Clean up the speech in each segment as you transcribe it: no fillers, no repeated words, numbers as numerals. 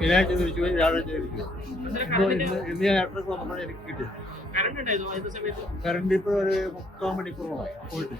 ശനിയാഴ്ച തിരിച്ചു പോയി, വ്യാഴാഴ്ച തിരിച്ചു പോയി. ഇന്ന് ഞാൻ 8:30 വന്നപ്പോഴാണ് എനിക്ക് കിട്ടിയത്. കറണ്ട് ഇപ്പോൾ ഒരു 3/4 മണിക്കൂറോളം പോയിട്ട്.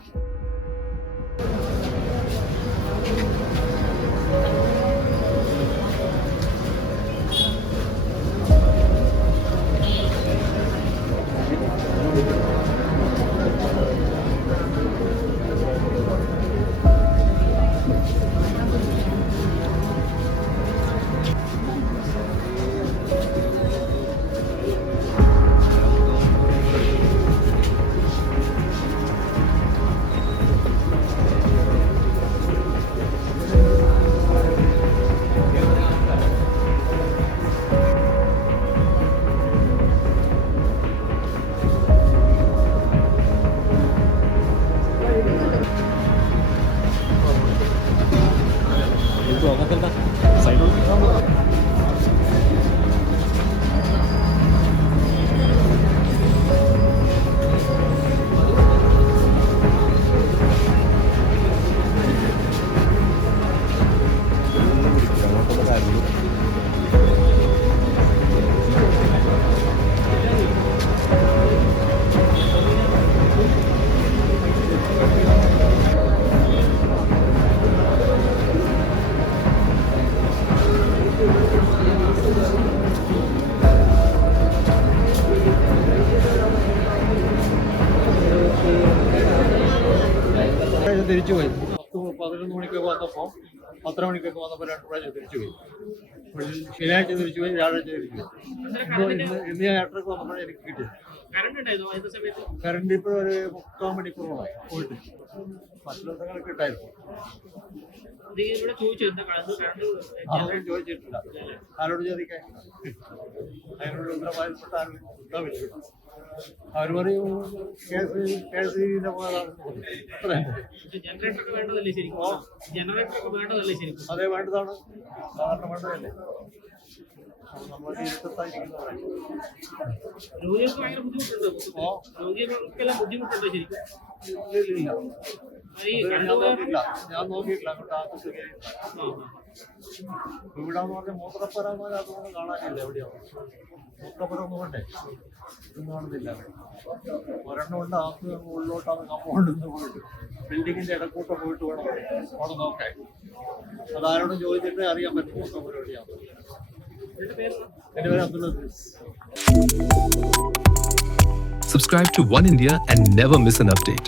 തിരിച്ചു പോയി. 11 മണിക്കൊക്കെ വന്നപ്പോൾ 10 മണിക്കൊക്കെ വന്നപ്പോൾ 2 പ്രാവശ്യം തിരിച്ചു പോയി. ശനിയാഴ്ച തിരിച്ചു പോയി, വ്യാഴാഴ്ച തിരിച്ചു പോയി. ഇന്ന് ഞാൻ 8:30 വന്നപ്പോഴാണ് എനിക്ക് കിട്ടിയത്. കറണ്ട് ഇപ്പോൾ ഒരു 3/4 മണിക്കൂറോളം പോയിട്ട്. മറ്റുള്ളവർക്ക് ഉണ്ടായിരുന്നു. ആരോടും ചോദിച്ചിട്ടില്ല. ആരോട് ചോദിക്കാൻ? അതിനോട് ഉത്തരവാദിത്തപ്പെട്ട ആരും അവർ പറയും കേസിന്റെ പോയതാണ്. അതേ വേണ്ടതാണ്, സാധാരണ വേണ്ടതല്ലേ. നമ്മൾ ഇരുട്ടത്തായിരിക്കുന്നവരാണ്. ഞാൻ നോക്കിയിട്ടില്ല അങ്ങോട്ട് ആദ്യത്തെ ഇവിടാന്ന് പറഞ്ഞാൽ മൂത്രപ്പുരമാർ അതൊന്നും കാണാനില്ല. എവിടെയാണ് മൂത്രപ്പുരം ഒന്നും കൊണ്ടേ ഇതൊന്നും കാണുന്നില്ല. ഒരെണ്ണം ഉണ്ട്, ആദ്യം ഉള്ളിലോട്ടാണ് കമ്പൗണ്ടിൽ നിന്ന് പോയിട്ട് ബിൽഡിങ്ങിന്റെ ഇടക്കൂട്ടം പോയിട്ട് വേണം അവിടെ നോക്കാൻ. അതാരോടും ചോദിച്ചിട്ടേ അറിയാൻ പറ്റും മൂത്രപ്പുരം എവിടെയാണ്. എൻ്റെ പേര് Abdul Azeez. Subscribe to One India and never miss an update.